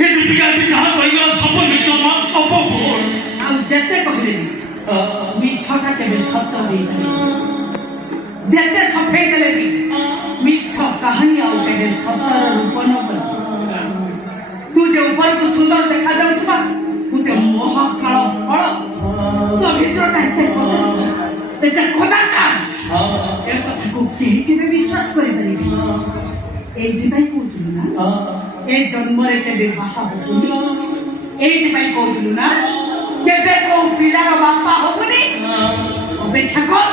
ଏ ଦୀପିକା ଯାହା କହିଲା ସବୁ ମିଛ ମା ସବୁ ଭୁଲ। ଆଉ ଯେତେ କହିଲେ ମିଛଟା କେବେ ସତ ହେଇପାରିବ। ଯେତେ ସଫେଇ ଦେଲେ ବି ମିଛ କାହାଣୀ ଆଉ କେବେ ସତର ରୂପ ନବ। ତୁ ଯେ ଉପରକୁ ସୁନ୍ଦର ଦେଖାଯାଉଥିବା ଗୋଟେ ମହାକାଳ ଫଳ ତୋ ଭିତରଟା ଏତେ କଦାକାର ଏ କଥାକୁ କେହି କେବେ ବିଶ୍ୱାସ କରିପାରିବେ। ଏଇଥିପାଇଁ କହୁଥିଲୁ ନା ଏ ଜନ୍ମରେ କେବେ ବାହା ହବୁନି। ଏଇଥିପାଇଁ କହୁଥିଲୁ ନା କେବେ କୋଉ ପିଲାର ବାପା ହବୁନି। ଅପେକ୍ଷା କର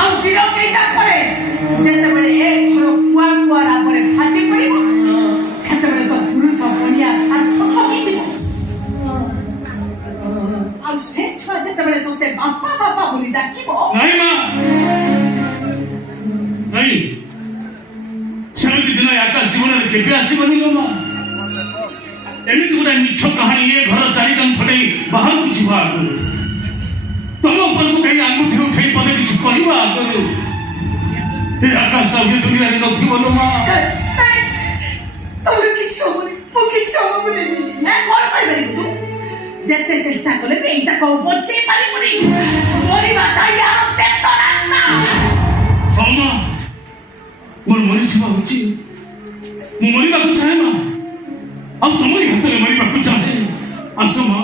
ଆଉ ଦିନ କେଇଟା ପରେ ଯେତେବେଳେ ଏ ଘର କୁଆ କୁଆ ରାବରେ ଫାଟି ପଡିବ ସେତେବେଳେ ତ ପୁରୁଷ ବନିଆ ସାର୍ଥକ ହେଇଯିବ। ଆଉ ସେ ଛୁଆ ଯେତେବେଳେ ତୋତେ ବାପା ବାପା ବୋଲି ଡାକିବ ନାଇଁ ମା ନାଇଁ ସେମିତି ଦିନ ଆକାଶ ଜୀବନରେ କେବେ ଆସିବନି ଲୋ ମା। ଏମିତି ଗୋଟେ ମିଛ କାହାଣୀ ଏ ଘର ଚାରି କାନ୍ଥ ନେଇ ବାହାରକୁ ଯିବା ଆଗରୁ ତମ ଉପରକୁ କେହି ଆଙ୍ଗୁଠି ଉଠେଇ ପଦେ କିଛି କହିବା ଆଗରୁ ଏ ଆକାଶ ଆଉ ଏ ଦୁନିଆରେ ନଥିବ ଲୋ ମା। ତମର କିଛି ହବନି ମୁଁ କିଛି ହବାକୁ ଦେବିନି। କଣ କରିପାରିବୁ ତୁ? ଯେତେ ଚେଷ୍ଟା କଲେ ବି ଏଇଟା କଉ ବଞ୍ଚେଇ ପାରିବୁନି। ମରିବାଟା ୟାର ଶେଷ ରାସ୍ତା। ହଁ ମା ମୋର ମରିଯିବା ହଉଛି ମୁଁ ମରିବାକୁ ଚାହେଁ ମା ଆଉ ତମରି ହାତରେ ମରିବାକୁ ଚାହେଁ। ଆସ ମା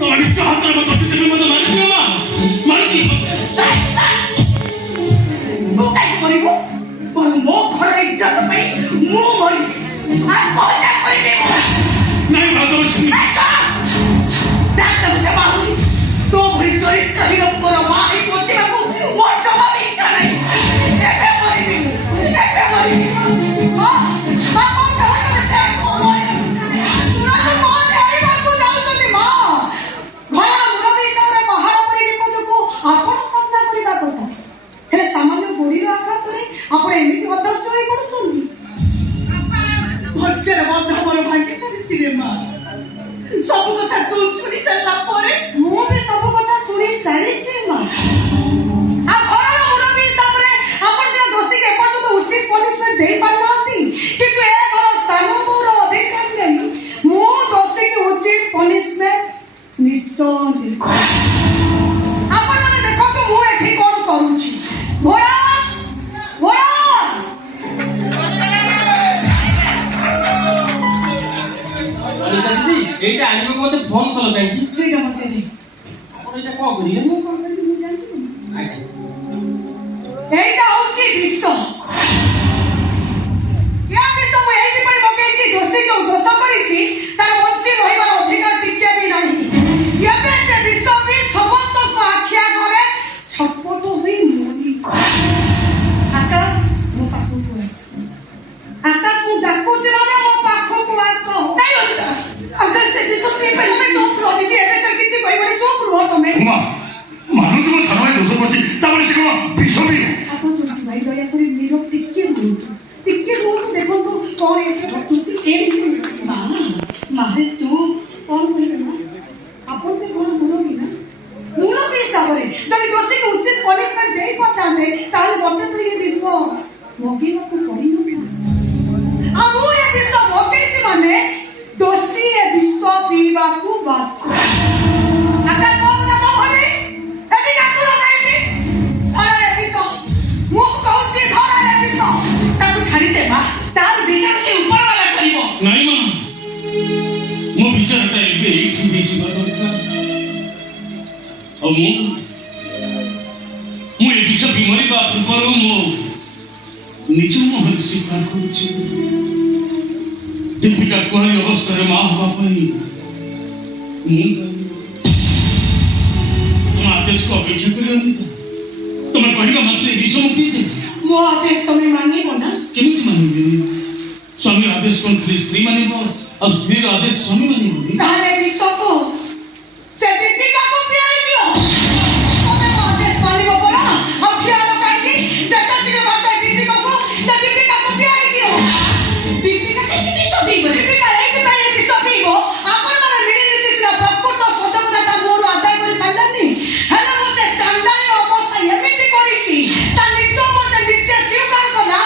ତମ ନିଜ ହାତରେ ମତେ ଦେବେ ମତେ ମାରିଦିଅ ମା ମାରିଦିଅ। ତୁ କାହିଁକି ମରିବୁ? ମୋ ଘର ଇଜ୍ଜତ ପାଇଁ ମୁଁ ମରିବି। କରିବି ନାଇଁ ମା ତମେ ଶୁଣି ତୋ ଭଳି ଚରିତ୍ରହୀନ ପୁଅର ମା ହେଇ ବଞ୍ଚିବାକୁ ମୋର ଜମା ବି ଇଚ୍ଛା ନାହିଁ। ଏବେ ମରିବି ଏବେ ମରିବି। ଆପଣ ଏମିତି ଅଧୈର୍ଯ୍ୟ ହୋଇ ପଡୁଛନ୍ତି। ଧୈର୍ଯ୍ୟର ବନ୍ଧ ମୋର ଭାଙ୍ଗି ଚାଲିଛି ରେ ମା। ସବୁ କଥା ତୁ ଶୁଣି ସାରିଲା ପରେ ମୁଁ ବି ସବୁ କଥା ଶୁଣି ସାରିଛି ମା। ଆଉ ଘରର ମୁରବୀ ହିସାବରେ ଆପଣ ସିନା ଦୋଷୀକି ଏପର୍ଯ୍ୟନ୍ତ ଉଚିତ ପନିଶମେଣ୍ଟ ଦେଇପାରୁନାହାନ୍ତି କିନ୍ତୁ ଏ ଘର ସ୍ଥାନ ମୋର ଅଧିକାର ନେଇ ମୁଁ ଦୋଷୀକି ଉଚିତ ପନିଶମେଣ୍ଟ ନିଶ୍ଚୟ ଦେବି। ଆପଣମାନେ ଦେଖନ୍ତୁ ମୁଁ ଏଠି କଣ କରୁଛି। ଘୋଡ଼ା ଘୋଡ଼ା এইটা আনিব মতে ফোন কল কাইকি ସେଇଟା ମତେ ଦେ। ଆପଣ ଏଇଟା କଣ କରିବେ? ମୁଁ କଣ କରିବି ମୁଁ ଜାଣିଛି ନା। ଆଜ୍ଞା এইটা হচ্ছে বিশ্ব। ইয়া বিশ্ব ମୁଁ এইଥିପାଇଁ ପକେଇଛି ଦୋଷୀ ଯୋଉ ଦୋଷ କରିଛି ତାର ବଞ୍ଚି ରହିବାର ଅଧିକାର ଟିକେ ବି ନାହିଁ। ଏବେ ସେ ବିଷ ବି ସମସ୍ତଙ୍କ ଆଖି ଆଗରେ ଛଟପଟ ହୋଇ ମରି। ଆକାଶ ମୋ ପାଖକୁ ଆସ। ଆକାଶ ମୁଁ ଡାକୁଛି ମାନେ ମୋ ପାଖକୁ ଆସ। ଆକାଶ ସେ ବିଷ ପିଇ ପାରିବ ନା? ଚୁପ୍ ରୁହ ଦିଦି ଏବେ ସେ କିଛି କହିବନି। ଚୁପ୍ ରୁହ ତମେ। ମା ମାନୁଛୁ ମୋ ସାନ ଭାଇ ଦୋଷ କରୁଛି ତାପରେ ସେ କଣ ବିଷ ପିଇବ? ହାତ ଚଳୁଛି ଭାଇ ଦୟାକରି ନିରବ ଟିକେ ରୁହନ୍ତୁ ଦେଖନ୍ତୁ କଣ ଏଠି ଘଟୁଛି। କେମିତି ମାରେ ତୁ କଣ କହିବେ ନା ଆପଣ ତ ଘର ମୁରବୀ ନା ମୁରବୀ ହିସାବରେ ଯଦି ଦୋଷୀକୁ ଉଚିତ ପନିଶମେଣ୍ଟ ଦେଇପାରିଥାନ୍ତେ ତାହେଲେ ମତେ ତ ଏ ବିଷ ମଗେଇବାକୁ ପଡ଼ିନଥାନ୍ତା। ଆଉ ମୁଁ ଏ ବିଷ ମଗେଇଛି ମାନେ ଦୋଷୀ ଏ ବିଷ ପିଇବାକୁ ବାଧ୍ୟ। ନାଇଁ ମା ମୋ ବିଚାରଟା ଏବେ ଏଇଠି ହେଇଯିବା ଦରକାର। ଆଉ ମୁଁ ଏ ବିଷ ମରିବା ପୂର୍ବରୁ ମୁଁ ନିଜ ମୁହଁରେ ସ୍ୱୀକାର କରୁଛି ଦୀପିକା କୁହାରୀ ଅବସ୍ଥାରେ ମା ହେବା ପାଇଁ ମୁଁ ତମ ଆଦେଶକୁ ଅପେକ୍ଷା କରିବନି ତ? ତମେ କହିବା ମାତ୍ରେ ବିଷ ମୁଁ ପିଇଦେବି। ମୋ ଆଦେଶ ତମେ ମାନିବ ନା? କେମିତି ମାନିବିନି? ସ୍ୱାମୀ ଆଦେଶ କଣ ଖାଲି ସ୍ତ୍ରୀ ମାନିବ ଆଉ ସ୍ତ୍ରୀର ଆଦେଶ ସ୍ୱାମୀ ମାନିବନି? ତାହେଲେ ବିଷକୁ ସେ ଦୀପିକାକୁ ପିଆଇ ଦିଅ। ତମେ ମୋ ଆଦେଶ ମାନିବ ପରା। ଆଉ ଖିଆଲ କାହିଁକି? ଯେତେ ଶୀଘ୍ର ପାରୁଛ ଦୀପିକାକୁ ପିଆଇ ଦିଅ। ଦୀପିକା କାହିଁକି ବିଷ ପିଇବ? ଦୀପିକା ଏଇଥିପାଇଁ ବିଷ ପିଇବ ଆପଣମାନେ ମିଳିମିଶି ସିନା ପ୍ରକୃତ ସତକଥାଟା ମୋର ଆଦାୟ କରିପାରିଲାନି। ହେଲେ ମୁଁ ସେ ଚାଣ୍ଡାଳୀ ଅବସ୍ଥା ଏମିତି କରିଛି ତା ନିଜ ନିଜେ ସ୍ୱୀକାର କଲା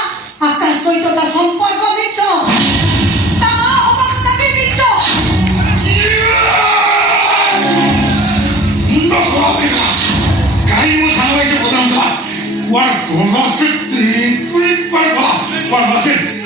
Guarda, se ti, qual va, se